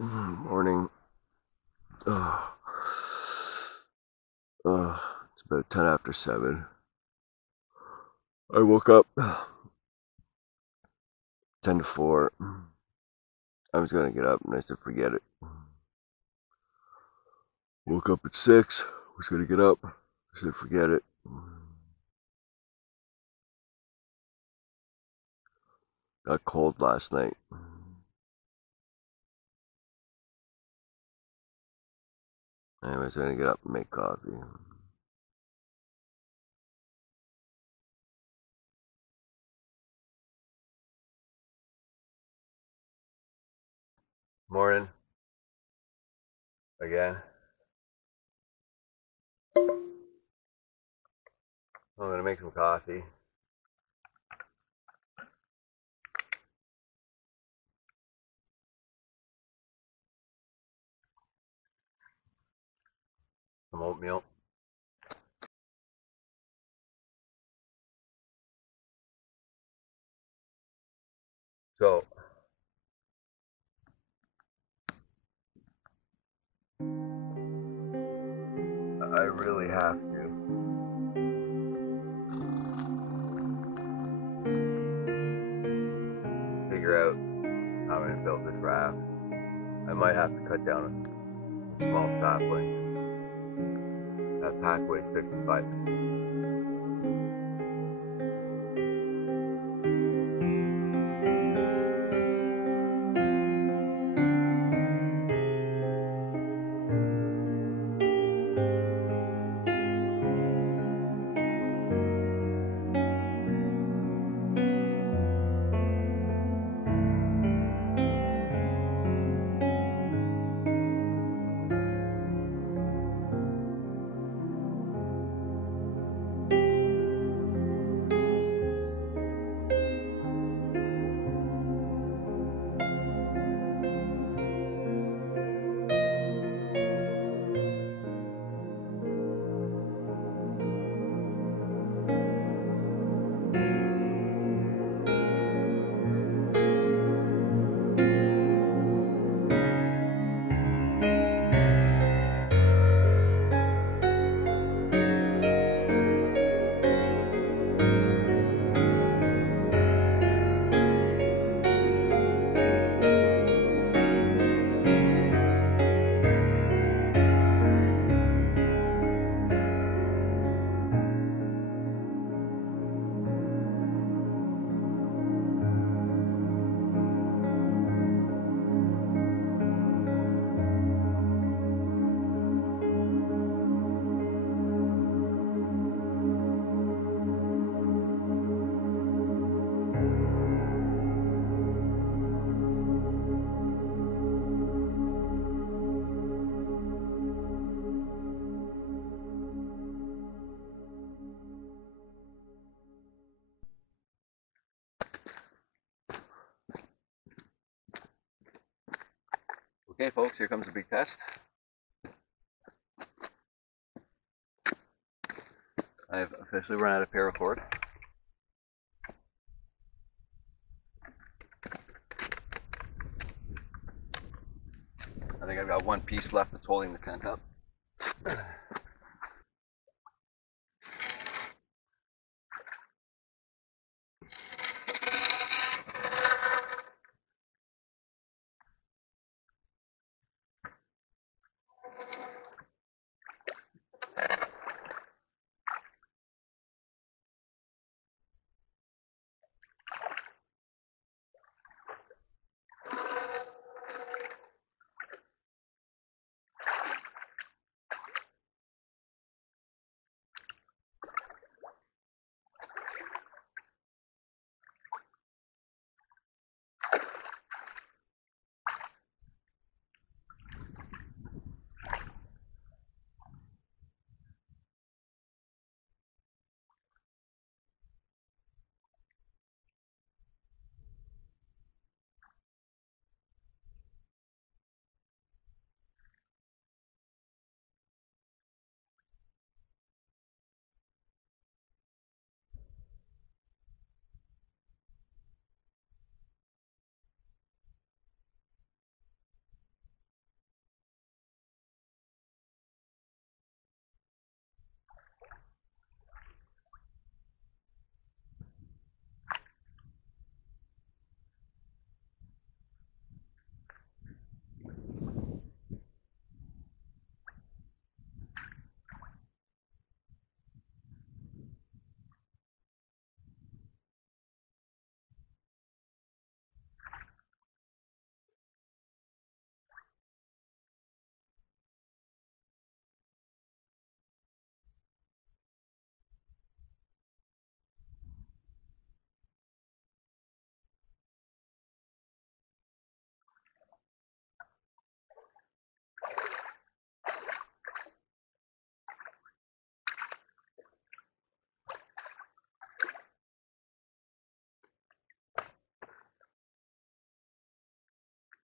Morning. Ugh. It's about 10 after 7. I woke up 10 to 4. I was going to get up and I said, forget it. Woke up at 6. Was going to get up. I said, forget it. Got cold last night. Anyways, I'm going to get up and make coffee. Morning. Again. I'm going to make some coffee. Some oatmeal. So, I really have to figure out how I'm going to build this raft. I might have to cut down a small sapling. That pack weighs 55. Okay, folks, here comes a big test. I've officially run out of paracord. I think I've got one piece left that's holding the tent up.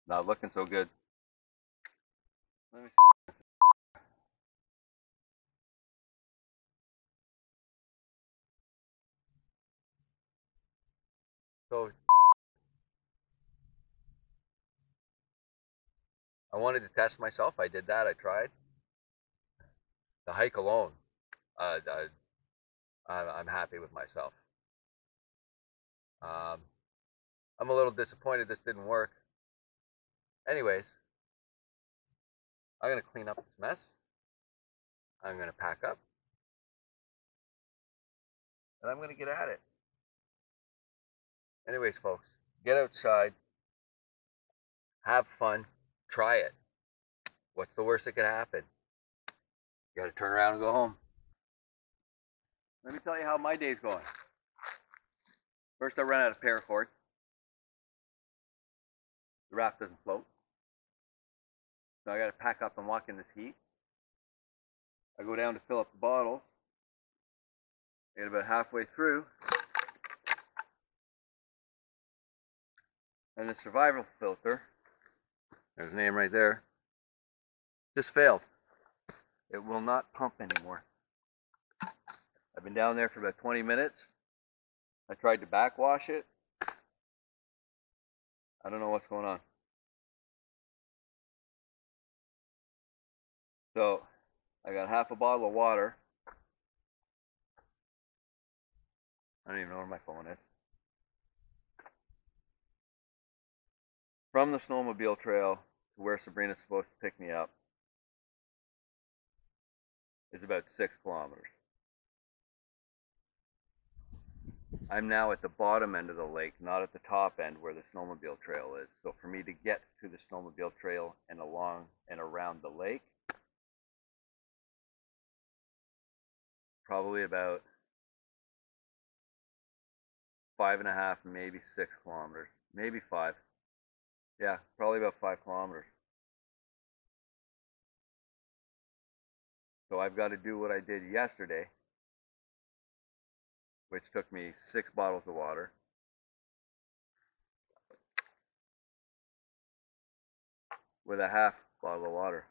Not looking so good. Let me see. So I wanted to test myself. I did that. I tried. The hike alone, uh, I'm happy with myself. I'm a little disappointed this didn't work. Anyways, I'm going to clean up this mess. I'm going to pack up. And I'm going to get at it. Anyways, folks, get outside. Have fun. Try it. What's the worst that could happen? You got to turn around and go home. Let me tell you how my day's going. First, I ran out of paracord. The raft doesn't float. So I got to pack up and walk in this heat. I go down to fill up the bottle. I get about halfway through. And the survival filter, there's a name right there, just failed. It will not pump anymore. I've been down there for about 20 minutes. I tried to backwash it. I don't know what's going on. So I got half a bottle of water. I don't even know where my phone is. From the snowmobile trail to where Sabrina's supposed to pick me up is about 6 kilometers. I'm now at the bottom end of the lake, not at the top end where the snowmobile trail is. So for me to get to the snowmobile trail and along and around the lake, probably about 5.5, maybe 6 kilometers, maybe 5. Yeah, probably about 5 kilometers. So I've got to do what I did yesterday, which took me 6 bottles of water, with a half bottle of water.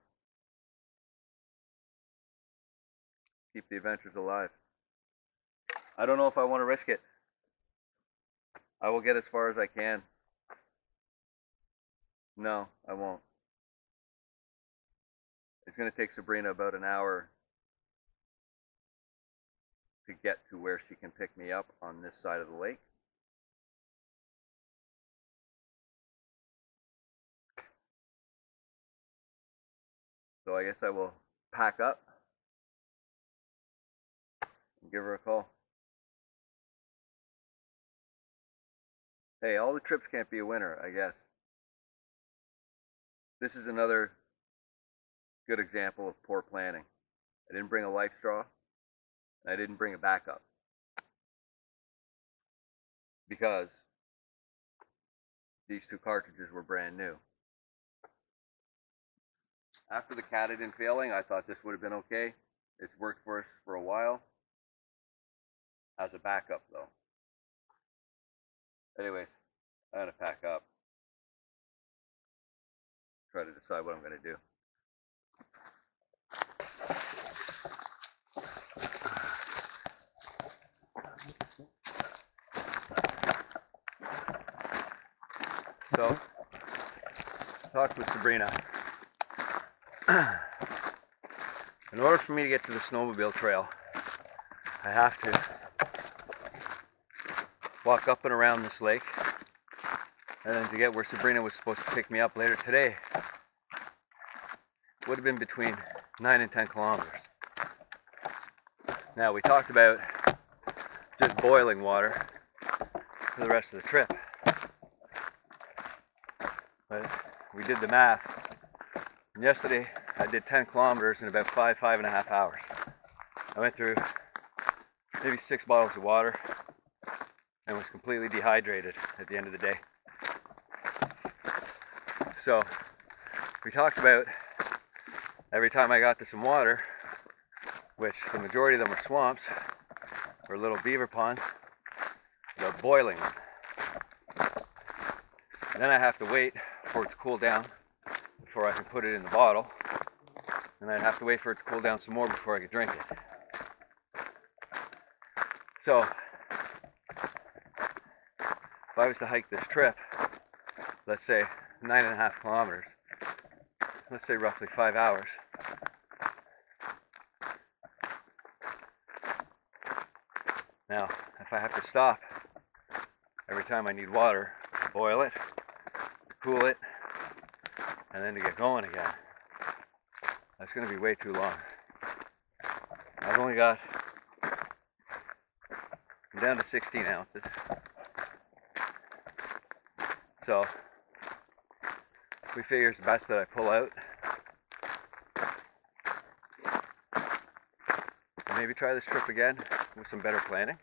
Keep the adventures alive. I don't know if I want to risk it. I will get as far as I can. No, I won't. It's going to take Sabrina about an hour to get to where she can pick me up on this side of the lake. So I guess I will pack up and give her a call. Hey, all the trips can't be a winner, I guess. This is another good example of poor planning. I didn't bring a life straw, and I didn't bring a backup. Because these 2 cartridges were brand new. After the Katadyn failing, I thought this would have been okay. It's worked for us for a while. As a backup, though. Anyways, I'm going to pack up. Try to decide what I'm going to do. So, talked with Sabrina. In order for me to get to the snowmobile trail, I have to walk up and around this lake, and then to get where Sabrina was supposed to pick me up later today, would have been between 9 and 10 kilometers. Now, we talked about just boiling water for the rest of the trip, but we did the math, and yesterday I did 10 kilometers in about 5.5 hours. I went through maybe 6 bottles of water and was completely dehydrated at the end of the day. So we talked about every time I got to some water, which the majority of them were swamps or little beaver ponds, about boiling them. Then I have to wait for it to cool down before I can put it in the bottle. And I'd have to wait for it to cool down some more before I could drink it. So, if I was to hike this trip, let's say 9.5 kilometers, let's say roughly 5 hours, now if I have to stop every time I need water, boil it, cool it, and then to get going again, that's going to be way too long. I've only got, I'm down to 16 ounces. So we figure it's best that I pull out and maybe try this trip again with some better planning.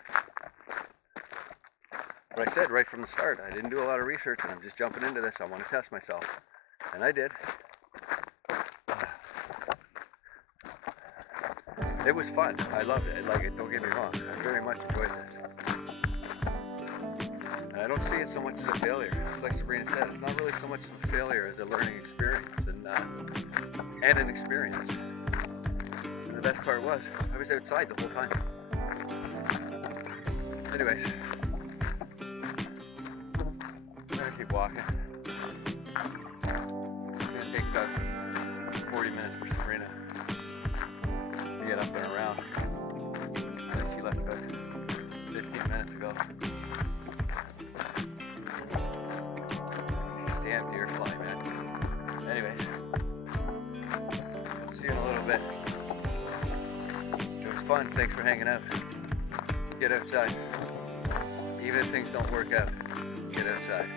But I said right from the start, I didn't do a lot of research and I'm just jumping into this. I want to test myself. And I did. It was fun. I loved it. Like it, don't get me wrong. I very much enjoyed this. And I don't see it so much as a failure. It's like Sabrina said, it's not really so much a failure as a learning experience and an experience. And the best part was, I was outside the whole time. Anyways, I'm gonna keep walking. It's gonna take about 40 minutes for Sabrina to get up and around. I think she left about 15 minutes ago. Damn deer fly, man. Anyways, I'll see you in a little bit. It was fun. Thanks for hanging out. Get outside. Even if things don't work out, get outside.